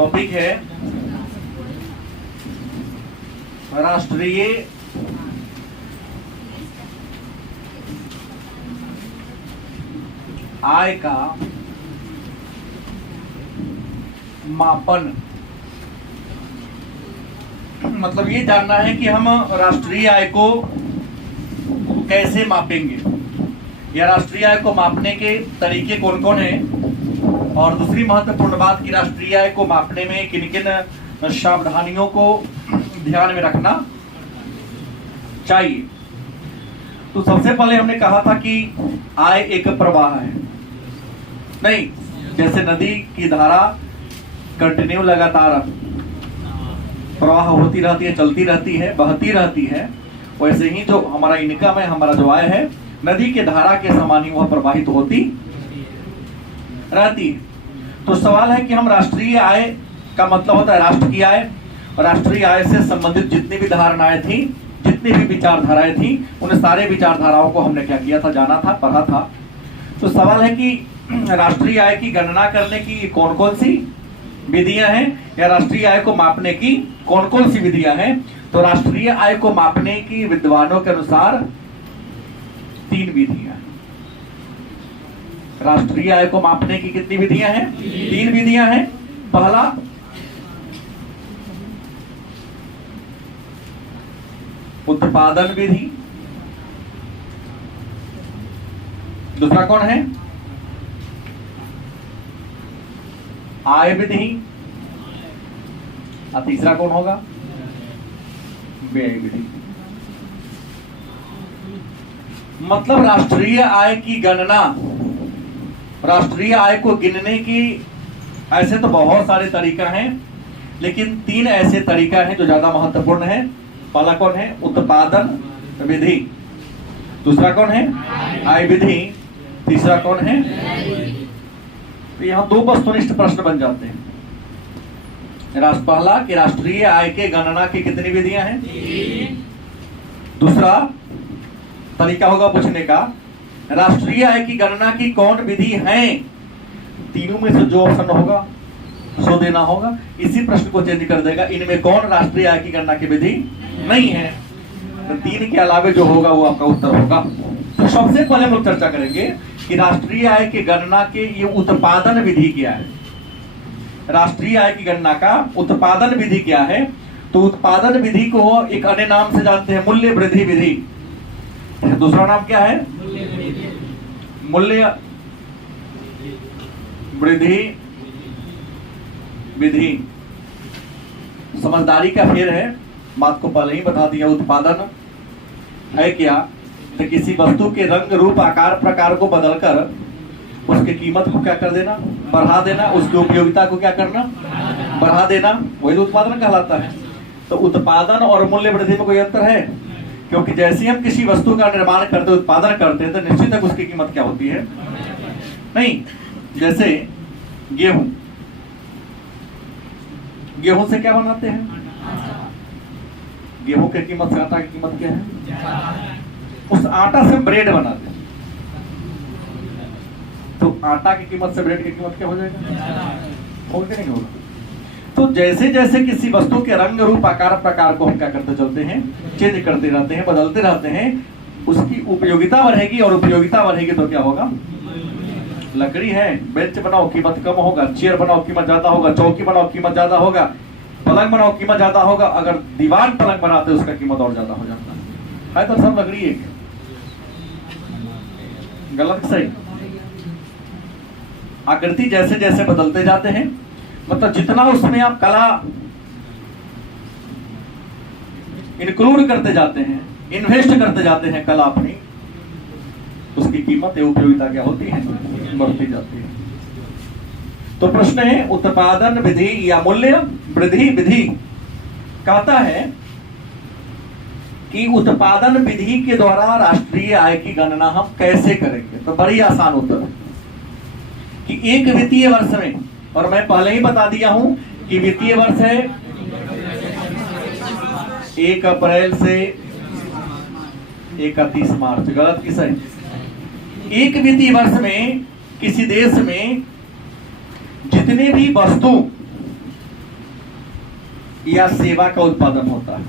Topic है राष्ट्रीय आय का मापन। मतलब ये जानना है कि हम राष्ट्रीय आय को कैसे मापेंगे या राष्ट्रीय आय को मापने के तरीके कौन कौन हैं, और दूसरी महत्वपूर्ण बात कि राष्ट्रीय आय को मापने में किन किन सावधानियों को ध्यान में रखना चाहिए। तो सबसे पहले हमने कहा था कि आय एक प्रवाह है, नहीं जैसे नदी की धारा कंटिन्यू लगातार प्रवाह होती रहती है, चलती रहती है, बहती रहती है, वैसे ही जो हमारा इनकम है, हमारा जो आय है, नदी के धारा के समान ही वह प्रवाहित होती रहती है। तो सवाल है कि हम राष्ट्रीय आय का मतलब होता है राष्ट्र की आय, और राष्ट्रीय आय से संबंधित जितनी भी धारणाएं थी, जितनी भी विचारधाराएं थी, उन सारे विचारधाराओं को हमने क्या किया था, जाना था, पढ़ा था। तो सवाल है कि राष्ट्रीय आय की गणना करने की कौन कौन सी विधियां हैं, या राष्ट्रीय आय को मापने की कौन कौन सी विधियां हैं। तो राष्ट्रीय आय को मापने की विद्वानों के अनुसार 3 विधियां हैं। राष्ट्रीय आय को मापने की कितनी विधियां हैं? 3 विधियां हैं। पहला उत्पादन विधि, दूसरा कौन है? आय विधि, और तीसरा कौन होगा? व्यय विधि। मतलब राष्ट्रीय आय की गणना, राष्ट्रीय आय को गिनने की ऐसे तो बहुत सारे तरीका हैं, लेकिन 3 ऐसे तरीका हैं जो ज्यादा महत्वपूर्ण है। पहला कौन है? उत्पादन विधि, दूसरा कौन है? आय विधि, तीसरा कौन है? तो यहाँ 2 वस्तुनिष्ठ प्रश्न बन जाते हैं। पहला कि राष्ट्रीय आय के गणना की कितनी विधियां हैं? 3। दूसरा तरीका होगा पूछने का, राष्ट्रीय आय की गणना की कौन विधि है? तीनों में से जो ऑप्शन होगा सो देना होगा। इसी प्रश्न को चेंज कर देगा, इनमें कौन राष्ट्रीय आय की गणना की विधि नहीं है। तो 3 के अलावे जो होगा वो आपका उत्तर होगा। तो सबसे पहले हम लोग चर्चा करेंगे कि राष्ट्रीय आय की गणना के ये उत्पादन विधि क्या है। राष्ट्रीय आय की गणना का उत्पादन विधि क्या है? तो उत्पादन विधि को एक अन्य नाम से जानते हैं, मूल्य वृद्धि विधि। दूसरा नाम क्या है? मूल्य वृद्धि विधि। समझदारी का फेर है, बात को पहले ही बता दिया। उत्पादन है क्या? तो किसी वस्तु के रंग, रूप, आकार, प्रकार को बदलकर उसकी कीमत को क्या कर देना? बढ़ा देना। उसकी उपयोगिता को क्या करना? बढ़ा देना। वही तो उत्पादन कहलाता है। तो उत्पादन और मूल्य वृद्धि में कोई अंतर है? क्योंकि जैसे हम किसी वस्तु का निर्माण करते, उत्पादन करते हैं, तो निश्चित है उसकी कीमत क्या होती है? नहीं। जैसे गेहूं, गेहूं से क्या बनाते हैं? गेहूं की कीमत से आटा की कीमत क्या है? उस आटा से ब्रेड बनाते हैं, तो आटा की कीमत से ब्रेड की कीमत क्या हो जाएगा? होगा नहीं होगा? तो जैसे जैसे किसी वस्तु के रंग, रूप, आकार, प्रकार को हम क्या करते चलते हैं? चेंज करते रहते हैं, बदलते रहते हैं, उसकी उपयोगिता बढ़ेगी, और उपयोगिता बढ़ेगी तो क्या होगा? लकड़ी है, बेंच बनाओ कीमत कम होगा, चेयर बनाओ कीमत ज्यादा होगा, चौकी बनाओ कीमत ज्यादा होगा, पलंग बनाओ कीमत ज्यादा होगा। अगर दीवार पलंग बनाते उसका कीमत और ज्यादा हो जाता है। तो सब लकड़ी है, गलत सही? आकृति जैसे जैसे बदलते जाते हैं, मतलब जितना उसमें आप कला इंक्लूड करते जाते हैं, इन्वेस्ट करते जाते हैं कला अपनी, उसकी कीमत या उपयोगिता क्या होती है? बढ़ती जाती है। तो प्रश्न है उत्पादन विधि या मूल्य वृद्धि विधि। कहता है कि उत्पादन विधि के द्वारा राष्ट्रीय आय की गणना हम कैसे करेंगे? तो बड़ी आसान उत्तर कि एक वित्तीय वर्ष में, और मैं पहले ही बता दिया हूं कि वित्तीय वर्ष है 1 अप्रैल से 31 मार्च। गलत किस है? एक वित्तीय वर्ष में किसी देश में जितने भी वस्तु या सेवा का उत्पादन होता है,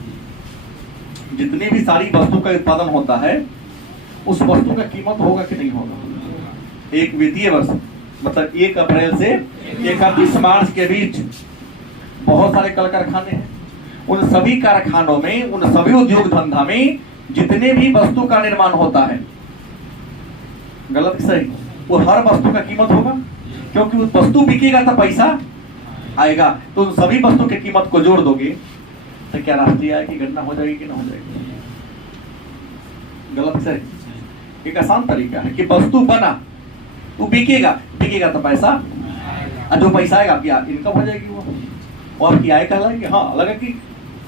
जितनी भी सारी वस्तु का उत्पादन होता है, उस वस्तु का कीमत होगा कि नहीं होगा। एक वित्तीय वर्ष मतलब 1 अप्रैल से 31 मार्च के बीच बहुत सारे कल कारखाने हैं। उन सभी कारखानों में, उन सभी उद्योग धंधा में जितने भी वस्तु का निर्माण होता है, गलत कि सही, वो हर वस्तु का कीमत होगा, क्योंकि उस वस्तु बिकेगा तो पैसा आएगा। तो उन सभी वस्तु की कीमत को जोड़ दोगे तो क्या राष्ट्रीय आय की गणना हो जाएगी कि ना हो जाएगी? गलत सही। एक आसान तरीका है कि वस्तु बना, वो बिकेगा तो पैसा, और जो पैसा आएगा आपकी इनकम हो जाएगी, वो आपकी आय कहलाएगी। हाँ, लगा कि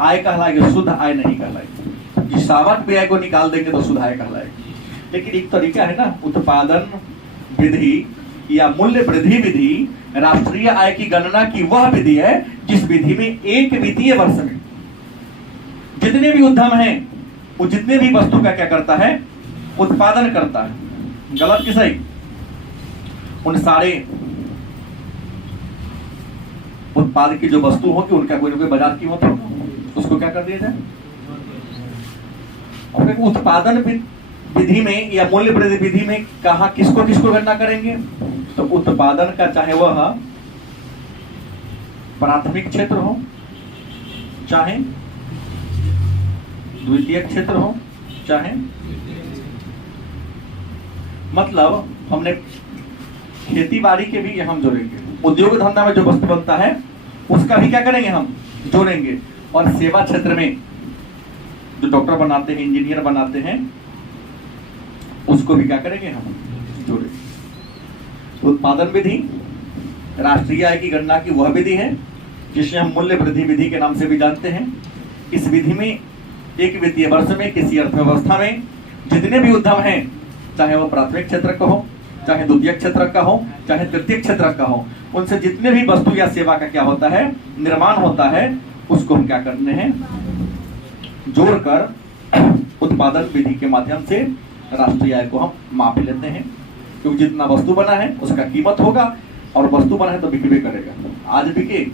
आय कहलाएगी, शुद्ध आय नहीं कहलाएगी। गिरावट व्यय को निकाल देंगे तो शुद्ध आय कहलाएगी। लेकिन एक तरीका है ना, उत्पादन विधि या मूल्य वृद्धि विधि राष्ट्रीय आय की गणना की वह विधि है जिस विधि में एक वित्तीय वर्ष में जितने भी उद्यम हैं, वो जितने भी वस्तु का क्या करता है, उत्पादन करता है। गलत कि सही? उन सारे उत्पाद की जो वस्तु होगी उनका कोई ना कोई बाजार कीमत होगा, उसको क्या कर दिया जाए। और उत्पादन विधि में या मूल्य वृद्धि विधि में कहा किसको गणना करेंगे, तो उत्पादन का चाहे वह प्राथमिक क्षेत्र हो, चाहे द्वितीय क्षेत्र हो, चाहे मतलब हमने खेती बाड़ी के भी हम जोड़ेंगे, उद्योग धंधा में जो वस्तु बनता है उसका भी क्या करेंगे, हम जोड़ेंगे। और सेवा क्षेत्र में जो डॉक्टर बनाते हैं, इंजीनियर बनाते हैं, उसको भी क्या करेंगे, हम जोड़ेंगे। उत्पादन विधि राष्ट्रीय आय की गणना की वह विधि है जिसे हम मूल्य वृद्धि विधि के नाम से भी जानते हैं। इस विधि में एक वित्तीय वर्ष में किसी अर्थव्यवस्था में जितने भी उद्यम हैं, चाहे वो प्राथमिक क्षेत्र का हो, चाहे द्वितीय क्षेत्र का हो, चाहे तृतीय क्षेत्र का हो, उनसे जितने भी वस्तु या सेवा का क्या होता है, निर्माण होता है, उसको हम क्या करने हैं, जोड़कर उत्पादन विधि के माध्यम से राष्ट्रीय आय को हम माप लेते हैं। क्योंकि जितना वस्तु बना है उसका कीमत होगा, और वस्तु बना है तो बिक्री करेगा। आज बिके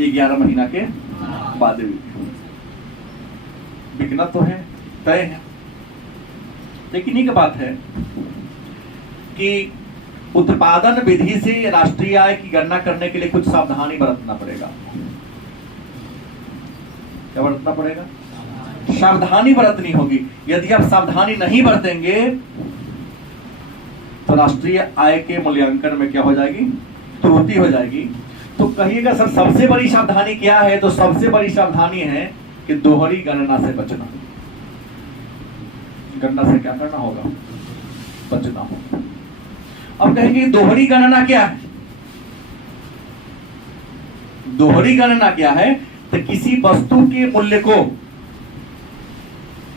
11 महीना के बाद बिकना तो है, तय है। लेकिन एक बात है कि उत्पादन विधि से राष्ट्रीय आय की गणना करने के लिए कुछ सावधानी बरतना पड़ेगा। क्या बरतना पड़ेगा? सावधानी बरतनी होगी। यदि आप सावधानी नहीं बरतेंगे तो राष्ट्रीय आय के मूल्यांकन में क्या हो जाएगी, त्रुटि हो जाएगी। तो कहिएगा सर सबसे बड़ी सावधानी क्या है, तो सबसे बड़ी सावधानी है कि दोहरी गणना से बचना। गणना से क्या करना होगा, बचना होगा। अब कहेंगे दोहरी गणना क्या है? दोहरी गणना क्या है, तो किसी वस्तु के मूल्य को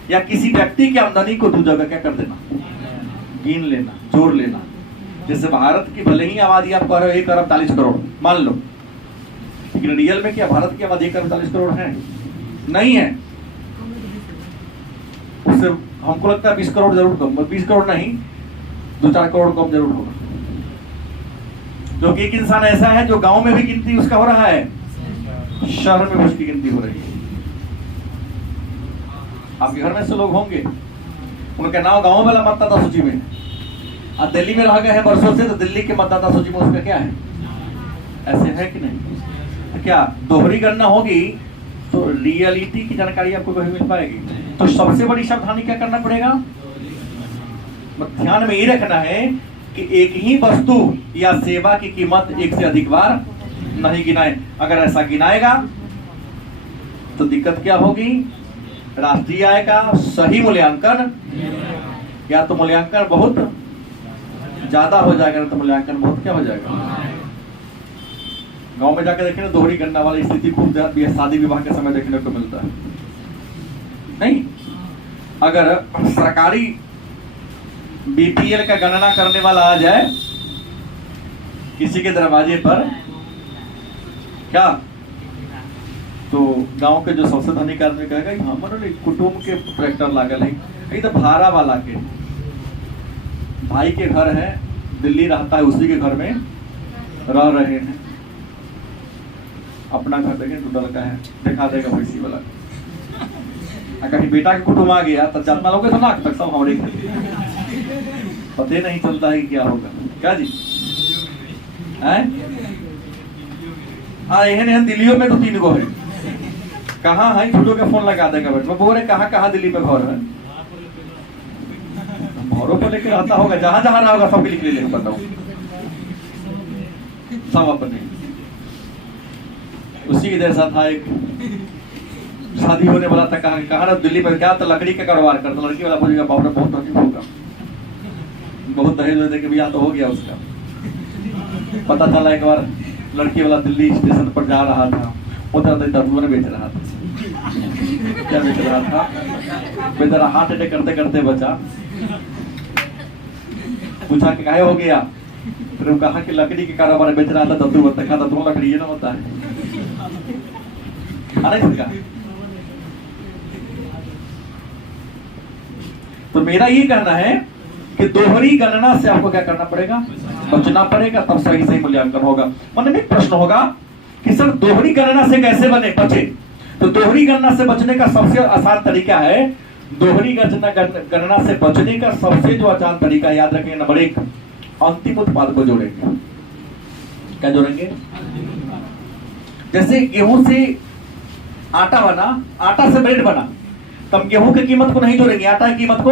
या किसी व्यक्ति की आमदनी को दो जगह क्या कर देना, गिन लेना, जोड़ लेना। जैसे भारत की भले ही आबादी आप कह रहे हो 1 अरब 40 करोड़ मान लो, लेकिन रियल में क्या भारत की आबादी 1 अरब 40 करोड़ है? नहीं है। उससे हमको लगता है 20 करोड़ जरूर कम, 20 करोड़ नहीं, 2-4 करोड़ कम जरूर होगा। जो कि एक इंसान ऐसा है जो गांव में भी गिनती उसका हो रहा है, शहर में भी उसकी गिनती हो रही है। आपके घर में से लोग होंगे, उनका नाम गांव वाला मतदाता सूची में, और दिल्ली में रह गए हैं वर्षों से, तो दिल्ली के मतदाता सूची में उसका क्या है? ऐसे है कि नहीं? तो क्या दोहरी गणना होगी तो रियलिटी की जानकारी आपको कहीं मिल पाएगी? तो सबसे बड़ी सावधानी क्या करना पड़ेगा, ध्यान में ये रखना है कि एक ही वस्तु या सेवा की कीमत एक से अधिक बार नहीं गिनाए। अगर ऐसा गिनाएगा तो दिक्कत क्या होगी, राष्ट्रीय आय का सही मूल्यांकन, या तो मूल्यांकन बहुत ज्यादा हो जाएगा, तो मूल्यांकन बहुत क्या हो जाएगा। गांव में जाकर देखें ना, दोहरी गणना वाली स्थिति खूब शादी विवाह के समय देखने को मिलता है। नहीं, अगर सरकारी बीपीएल का गणना करने वाला आ जाए किसी के दरवाजे पर, क्या तो गांव के जो सबसे धनिक आदमी कहेगा हमारे कुटुंब के ट्रैक्टर लागल है, ये तो भाड़ा वाला के भाई के घर है, दिल्ली रहता है, उसी के घर में रह रहे हैं। अपना घर देखें टूटल का है, दिखा देगा वैसी वाला। कहीं बेटा के कुटुंब आ गया तो जितना लोग नाक तक सब हमारे पते नहीं चलता है क्या होगा। क्या जी एहन दिल्लियों में तो 3 गो है। कहाँ है छोटो के फोन लगा देगा बेटा, बोल रहे कहाँ दिल्ली में घर है। घरों को लेकर आता होगा, जहां जहां रहा होगा सबके लिए लेकर बताओ सब अपने। उसी के जैसा था, एक शादी होने वाला था, कहा ना दिल्ली में क्या, तो लकड़ी का कारोबार करता। लड़की वाला बोलेगा बाप रे बहुत तकलीफ होगा, बहुत दहेज दे के बियाह तो हो गया उसका। पता चला एक बार लड़की वाला दिल्ली स्टेशन पर जा रहा था, उधर दतुआ बेच रहा था। क्या बेच रहा था? बेचारा हार्ट अटैक करते करते बचा। पूछा कि काहे हो गया? फिर कहा कि लकड़ी के कारोबार बेच रहा था, दतुआ लकड़ी ये ना होता है। तो मेरा ये कहना है कि दोहरी गणना से आपको क्या करना पड़ेगा, बचना पड़ेगा, तब सही सही मूल्यांकन होगा। मन में प्रश्न होगा कि सर दोहरी गणना से कैसे बचे? तो दोहरी गणना से बचने का सबसे आसान तरीका है, दोहरी गणना से बचने का सबसे जो आसान तरीका याद रखेंगे, नंबर 1 अंतिम उत्पाद को जोड़ेंगे। क्या जोड़ेंगे? जैसे गेहूं से आटा बना, आटा से ब्रेड बना, तब गेहूं की कीमत को नहीं जोड़ेंगे, आटा की कीमत को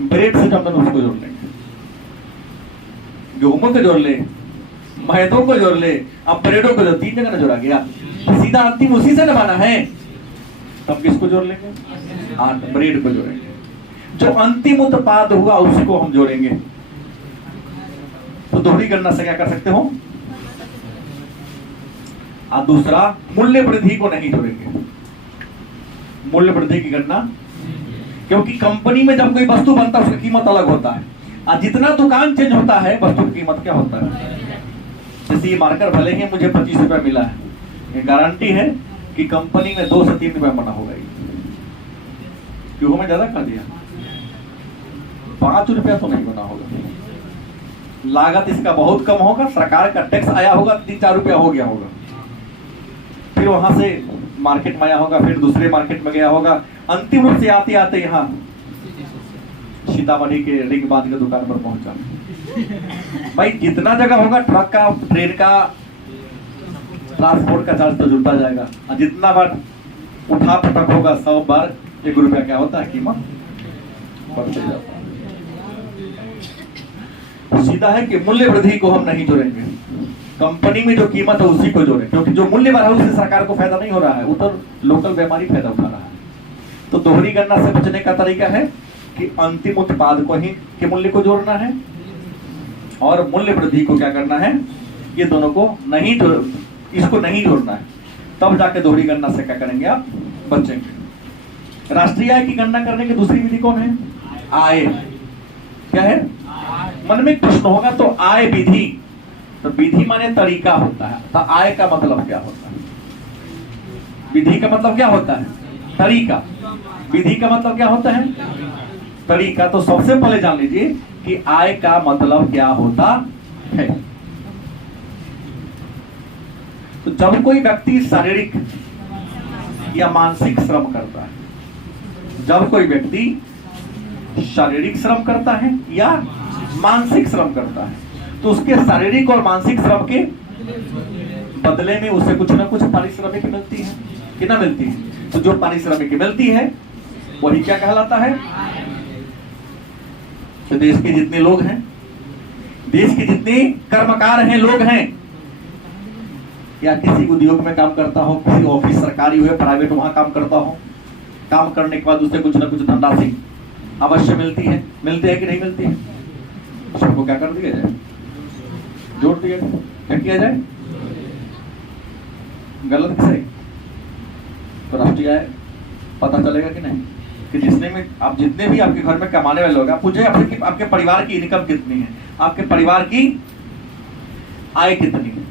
ब्रेड से जब उसको जोड़ लेंगे। गेहूं को जोड़ ले, मैदों को जोड़ ले, अब ब्रेडों को जोड़, 3 जगह ना जोड़ा गया, तो सीधा अंतिम उसी से बना है, तब किसको जोड़ लेंगे? ब्रेड को जोड़ेंगे। जो अंतिम उत्पाद हुआ उसको हम जोड़ेंगे। तो दोहरी गणना से क्या कर सकते हो? और दूसरा, मूल्य वृद्धि को नहीं जोड़ेंगे। मूल्य वृद्धि की गणना, क्योंकि कंपनी में जब कोई वस्तु बनता है उसकी कीमत अलग होता है, और जितना दुकान चेंज होता है वस्तु की कीमत क्या होता है। जैसे ये मार्कर भले ही मुझे 25 रुपए मिला है, ये गारंटी है कि कंपनी में 2 से 3 रुपए बना होगा। क्यों मैं ज्यादा कर दिया? 5 रुपया तो नहीं बना होगा। लागत इसका बहुत कम होगा, सरकार का टैक्स आया होगा, 3-4 रुपया हो गया होगा, फिर वहां से मार्केट में आया होगा, फिर दूसरे मार्केट में गया होगा, अंतिम रूप से आते आते यहाँ सीतामढ़ी के रिंग बांध के दुकान पर पहुंचा। भाई जितना जगह होगा ट्रक का, ट्रेन का, ट्रांसपोर्ट का चार्ज तो जुड़ता जाएगा, और जितना बार उठा पटक होगा 100 बार 1 रुपया क्या होता है, कीमत बढ़ते जाता है। सीधा है कि मूल्य वृद्धि को हम नहीं जोड़ेंगे, कंपनी में जो कीमत है उसी को जोड़े, क्योंकि जो मूल्य बढ़ा उससे सरकार को फायदा नहीं हो रहा है, वो तो लोकल व्यापारी फायदा उठा रहा है। तो दोहरी गणना से बचने का तरीका है कि अंतिम उत्पाद को ही के मूल्य को जोड़ना है, और मूल्य वृद्धि को क्या करना है, ये दोनों को नहीं इसको नहीं जोड़ना है, तब जाके दोहरी गणना से क्या करेंगे, आप बचेंगे। राष्ट्रीय आय की गणना करने की दूसरी विधि कौन है? आय। क्या है? मन में प्रश्न होगा तो आय विधि, तो विधि माने तरीका होता है, तो आय का मतलब क्या होता है? विधि का मतलब क्या होता है? तरीका। विधि का मतलब क्या होता है? तरीका। तो सबसे पहले जान लीजिए कि आय का मतलब क्या होता है। तो जब कोई व्यक्ति शारीरिक या मानसिक श्रम करता है, जब कोई व्यक्ति शारीरिक श्रम करता है या मानसिक श्रम करता है, तो उसके शारीरिक और मानसिक श्रम के बदले में उसे कुछ ना कुछ पारिश्रमिक मिलती है कि ना मिलती है। तो जो पारिश्रमिक मिलती है वही क्या कहलाता है? तो देश के जितने लोग हैं, देश के जितने कर्मकार हैं, लोग हैं, या किसी उद्योग में काम करता हो, किसी ऑफिस सरकारी हो या प्राइवेट, वहां काम करता हो, काम करने के बाद उसे कुछ ना कुछ धनराशि अवश्य मिलती है। मिलती है कि नहीं मिलती है? सबको क्या कर दिया जाए? जोड़ दिया जाए। क्या किया जाए? गलत कि सही? तो राष्ट्रीय आय पता चलेगा कि नहीं, कि जिसने में आप जितने भी आपके घर में कमाने वाले लोग, आप पूछे आपके परिवार की इनकम कितनी है, आपके परिवार की आय कितनी है।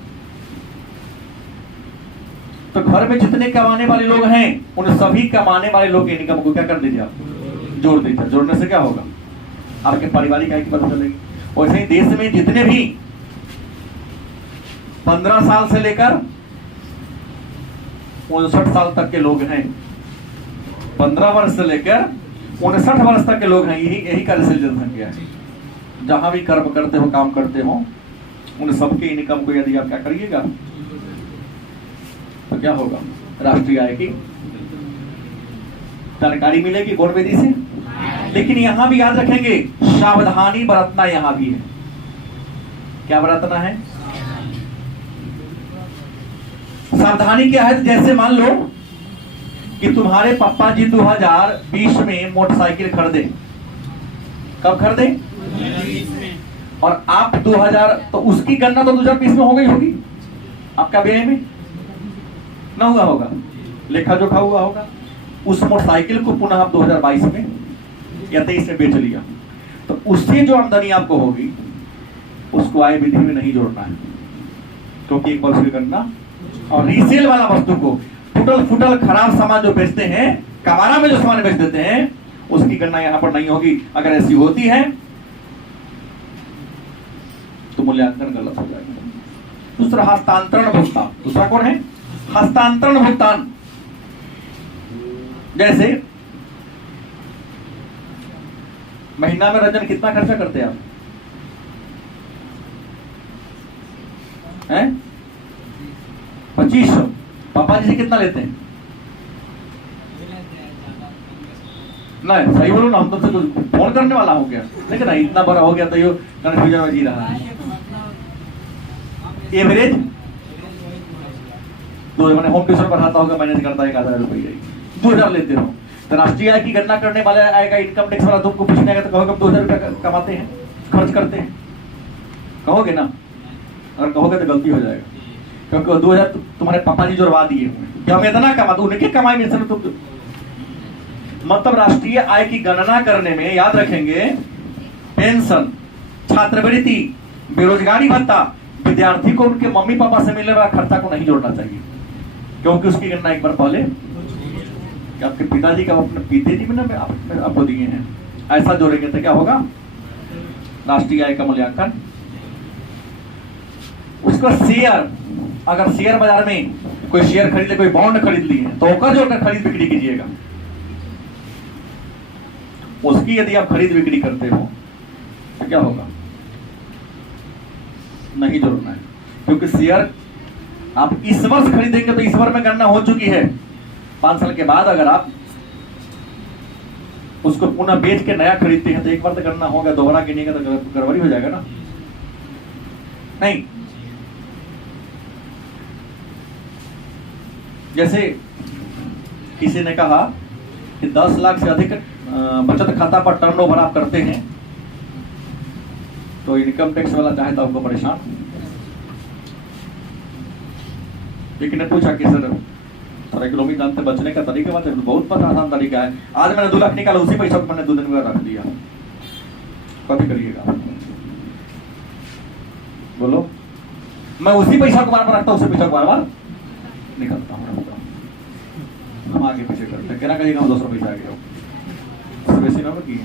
तो घर में जितने कमाने वाले लोग हैं उन सभी कमाने वाले लोग की इनकम को क्या कर दीजिए, आप जोड़ दीजिए। जोड़ने से क्या होगा? आपके पारिवारिक आय की पता चलेगी। वैसे ही देश में जितने भी 15 साल से लेकर 59 साल तक के लोग हैं, 15 वर्ष से लेकर 59 वर्ष तक के लोग हैं, यही कार्यशील जनसंख्या है। जहां भी कर्म करते हो, काम करते हो, उन सबके इनकम को यदि आप क्या करिएगा तो क्या होगा, राष्ट्रीय आय की जानकारी मिलेगी गौण विधि से। लेकिन यहां भी याद रखेंगे, सावधानी बरतना यहां भी है। क्या बरतना है? सावधानी क्या है? जैसे मान लो कि तुम्हारे पापा जी 2020 में मोटरसाइकिल खरीदे। कब खरीदे? और आप 2000, तो उसकी गणना तो 2020 में हो गई होगी, आपका व्यय में ना हुआ होगा, लेखा जोखा हुआ होगा। उस मोटरसाइकिल को पुनः आप 2022 में या 23 में बेच लिया, तो उससे जो आमदनी आपको होगी उसको आय विधि में नहीं जोड़ना है, क्योंकि एक बार उसकी गणना। और रीसेल वाला वस्तु को, टूटल फुटल खराब सामान जो बेचते हैं, कमारा में जो सामान बेच देते हैं, उसकी गणना यहां पर नहीं होगी। अगर ऐसी होती है तो मूल्यांकन गलत हो जाएगा। दूसरा हस्तांतरण भुगतान। दूसरा कौन है? हस्तांतरण भुगतान। जैसे महीना में रंजन कितना खर्चा करते हैं आप? हैं 2500। पापा जी से कितना लेते हैं? नहीं, सही बोलो ना, हम तुमसे तो फोन करने वाला हो गया, लेकिन नहीं, इतना बड़ा हो गया तो ये कंफ्यूजन में जी रहा है। एवरेज तो मैंने होम ट्यूशन पढ़ाता होगा, मैनेज करता है 1000 रुपये, 2000 लेते हो। तो राष्ट्रीय आय की गणना करने वाले आएगा इनकम टैक्स वाला, तुमको पूछने का तो कहोगे 2000 रुपया कमाते हैं, खर्च करते हैं, कहोगे ना? अगर कहोगे तो गलती हो जाएगा, क्योंकि 2000 तुम्हारे पापा जी जोड़वा दिए हुए, कि हम इतना कमाते, उनके कमाई में से तुम। मतलब राष्ट्रीय आय की गणना करने में याद रखेंगे, पेंशन, छात्रवृत्ति, बेरोजगारी भत्ता, विद्यार्थी को उनके मम्मी पापा से मिलने वाला खर्चा को नहीं जोड़ना चाहिए, क्योंकि उसकी गणना एक बार पहले आपके पिताजी का अपने पिताजी में आपको दिए हैं, ऐसा जोड़ेंगे तो क्या होगा, राष्ट्रीय आय का मूल्यांकन। उसका शेयर, अगर शेयर बाजार में कोई शेयर खरीद ले, कोई बॉन्ड खरीद लिए, तो ओकर जो खरीद बिक्री कीजिएगा, उसकी यदि आप खरीद बिक्री करते हो तो क्या होगा, नहीं जोड़ना है, क्योंकि शेयर आप इस वर्ष खरीदेंगे तो इस वर्ष में गणना हो चुकी है। 5 साल के बाद अगर आप उसको पुनः बेच के नया खरीदते हैं तो एक बार तो गणना होगा, दोबारा गिनेगा तो गड़बड़ी हो जाएगा ना। नहीं, जैसे किसी ने कहा कि 10 लाख से अधिक बचत खाता पर टर्नओवर आप करते हैं तो इनकम टैक्स वाला चाहे तो आपको परेशान। लेकिन ने पूछा कि सर इकोनॉमी जानते बचने का तरीका बात है, बहुत आसान तरीका है। आज मैंने 2 लाख निकाला, उसी पैसा को मैंने 2 दिन में रख दिया, कभी करिएगा, बोलो। मैं उसी पैसा को बार बार रखता हूं, उसी पैसा को बार बार निकलता हूं, हम आगे पीछे करते हैं, कहना कहिएगा 200 पैसा आ गया, उससे बेसी ना की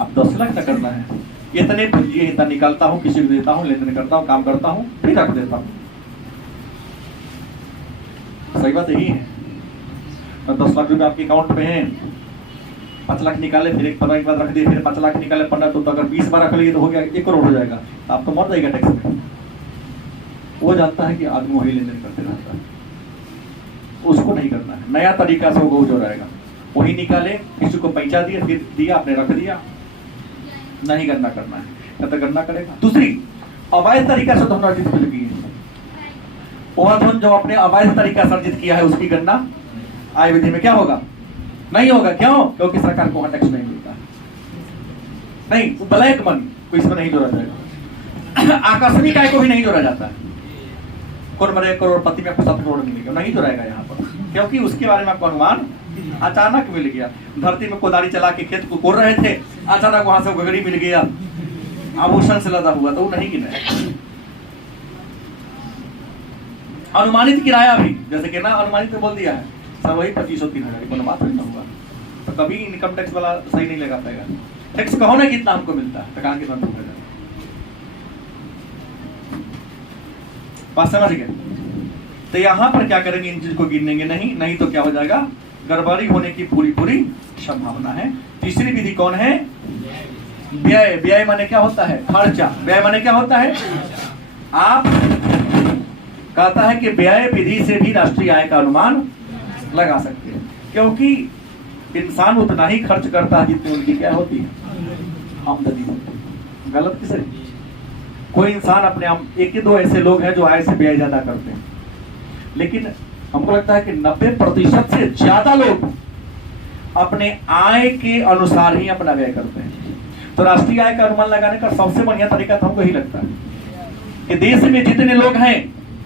आप 10 लाख तक करना है, इतने पूंजी इतना निकालता हूं, किसी को देता हूं, लेन देन करता हूं, काम करता हूं, फिर रख देता हूं। सही बात यही है। तो 10 लाख रुपए आपके अकाउंट में है, 5 लाख निकाले, फिर एक 15 के बाद रख दिए, फिर 5 लाख निकाले 15, तो अगर 20 बार रख लिए तो हो गया 1 करोड़ हो जाएगा, तो आप तो मर जाएगा टैक्स में। वो जानता है कि आदमी वही लेन देन करते रहता है, उसको नहीं करना है, नया तरीका से वो जो रहेगा वही निकाले, किसी को पैसा दिया, फिर दिया, आपने रख दिया, नहीं गणना करना है, न तो गणना करेगा। दूसरी, अवैध तरीका से धन अर्जित की है, वह धन जो अपने अवैध तरीका से अर्जित किया है उसकी गणना आय विधि में क्या होगा, नहीं होगा। क्यों? क्योंकि सरकार को वहां टैक्स नहीं मिलता है। नहीं, ब्लैक मनी को इसमें नहीं जोड़ा जाएगा, आकस्मिक आय को भी नहीं जोड़ा जाता है। कौन मरे करोड़पति में आपको 7 करोड़ मिलेगा, नहीं जोड़ाएगा यहाँ पर, क्योंकि उसके बारे में आपको अनुमान अचानक मिल गया। धरती में कोदारी चला के खेत को कोड़ रहे थे, अचानक वहां से गगड़ी मिल गया, आभूषण से लदा हुआ, तो वो नहीं गिना। अनुमानित किराया भी, जैसे कि ना अनुमानित बोल दिया है, सब वही 2500-3000 को बात नहीं होगा, तो कभी इनकम टैक्स वाला सही नहीं लगा पाएगा। टैक्स कहो ना कितना हमको मिलता है, तो कहाँ कितना हो जाएगा, बात समझ गए। तो यहाँ पर क्या करेंगे, इन चीज को गिनेंगे नहीं तो क्या हो जाएगा, गड़बड़ी होने की पूरी संभावना है। तीसरी विधि कौन है, व्यय। व्यय माने क्या होता है, खर्चा। व्यय माने क्या होता है, आप कहता है कि व्यय विधि से भी राष्ट्रीय आय का अनुमान लगा सकते हैं, क्योंकि इंसान उतना ही खर्च करता है जितनी उनकी क्या होती है, आमदनी होती है। गलत किसे, कोई इंसान अपने एक ही दो ऐसे लोग हैं जो आय से व्यय ज्यादा करते हैं, लेकिन हमको लगता है कि 90% से ज्यादा लोग अपने आय के अनुसार ही अपना व्यय करते हैं। तो राष्ट्रीय आय का अनुमान लगाने का सबसे बढ़िया तरीका तो हमको ही लगता है कि देश में जितने लोग हैं,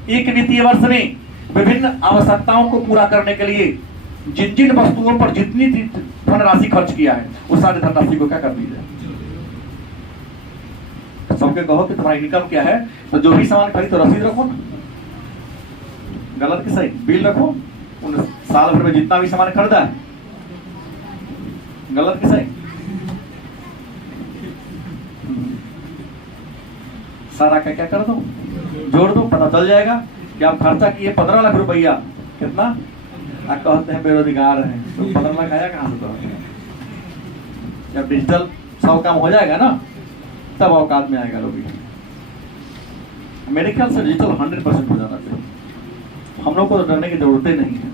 एक वित्तीय वर्ष में विभिन्न आवश्यकताओं को पूरा करने के लिए जिन जिन वस्तुओं पर जितनी धनराशि खर्च किया है, उस सारी धनराशि को क्या कर दीजिए, सबके कहो कि तुम्हारी इनकम क्या है, तो जो भी सामान खरीद तो रसीद रखो ना। गलत कि सही, बिल रखो, उन साल भर में जितना भी सामान खरीदा है। गलत कि सही, सारा क्या कर दो, जोड़ दो, पता चल जाएगा कि आप खर्चा किए 15 लाख रुपया। कितना आप कहते हैं बेरोजगार हैं, तो 15 लाख आया कहां से? तो जब डिजिटल 100 काम हो जाएगा ना, तब औकात में आएगा लोग। मेरे ख्याल से डिजिटल 100% हो जाना चाहिए, हम लोग को डरने की जरूरत नहीं है।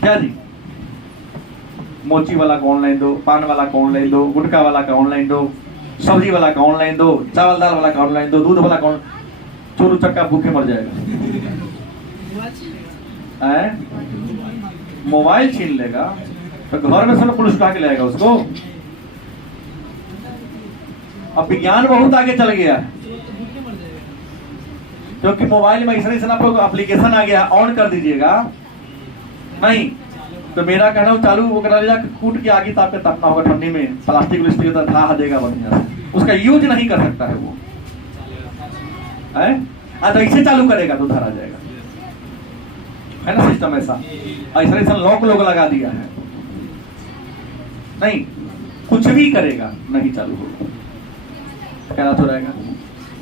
क्या जी, मोची वाला का ऑनलाइन दो, पान वाला का ऑनलाइन दो, गुटखा वाला का ऑनलाइन दो, सब्जी वाला का ऑनलाइन दो, चावल दाल वाला का ऑनलाइन दो, दूध वाला का, चोरू चक्का भूखे मर जाएगा। मोबाइल छीन लेगा तो घर में सब पुलिस उठा के लाएगा उसको। अब विज्ञान बहुत आगे चल गया है, क्योंकि मोबाइल में ऐसा आपको एप्लीकेशन आ गया, ऑन कर दीजिएगा नहीं तो मेरा कहना चालू कूट के आगे ताप के तापना होगा ठंडी में, प्लास्टिक था देगा बढ़िया से, उसका यूज नहीं कर सकता है वो है। तो इसे चालू करेगा तो धरा जाएगा, है ना सिस्टम ऐसा। ऐसा लॉक लोग लगा दिया है, नहीं कुछ भी करेगा नहीं चालू होगा, कहना तो रहेगा।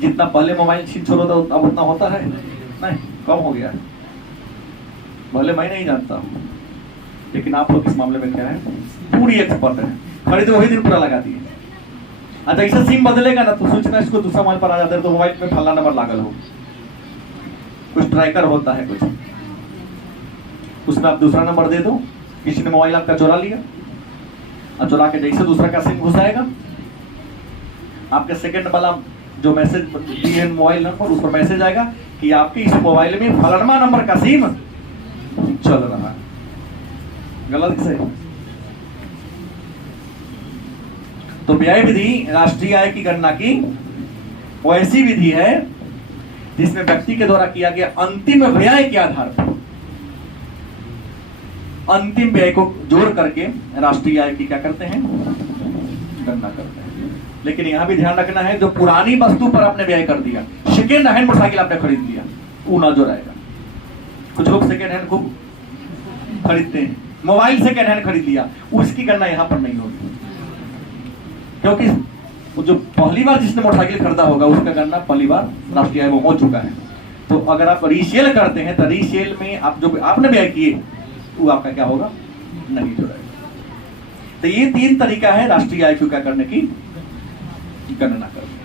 जितना पहले मोबाइल छीन छोड़ होता अब उतना होता है नहीं, कम हो गया है। भले मैं नहीं जानता हूँ, लेकिन आप लोग इस मामले में क्या है, पूरी एक्सपर्ट है, खरीदे वही दिन पूरा लगा दिए। अच्छा ऐसा सिम बदलेगा ना तो सोचना इसको दूसरा मोबाइल पर आ जाता है, तो मोबाइल में फला नंबर लागल हो, कुछ ट्रैकर होता है कुछ, उसमें आप दूसरा नंबर दे दो, किसी ने मोबाइल आपका चुरा लिया, और चुरा के जैसे दूसरा का सिम घुसाएगा, आपके सेकंड वाला जो मैसेज दिए मोबाइल नंबर, उस पर मैसेज आएगा कि आपके इस मोबाइल में फलाना नंबर का सिम चल रहा है। गलत से। तो व्यय विधि राष्ट्रीय आय की गणना की वो ऐसी विधि है जिसमें व्यक्ति के द्वारा किया गया अंतिम व्यय के आधार पर अंतिम व्यय को जोड़ करके राष्ट्रीय आय की क्या करते हैं, गणना करते हैं। लेकिन यहां भी ध्यान रखना है, जो पुरानी वस्तु पर आपने व्यय कर दिया, सेकेंड हैंड मोटरसाइकिल आपने खरीद लिया, वो ना जोड़ाएगा। कुछ लोग सेकेंड हैंड खूब खरीदते हैं, मोबाइल सेकेंड हैंड खरीद लिया, उसकी गणना यहां पर नहीं होगी, क्योंकि जो पहली बार जिसने मोटरसाइकिल खरीदा होगा उसका गणना पहली बार राष्ट्रीय आय में हो चुका है। तो अगर आप रीसेल करते हैं तो रीसेल में आप जो आपने व्यय किए वो आपका क्या होगा, नहीं जोड़ेगा। तो ये 3 तरीका है राष्ट्रीय आय को क्या करने की, गणना करने।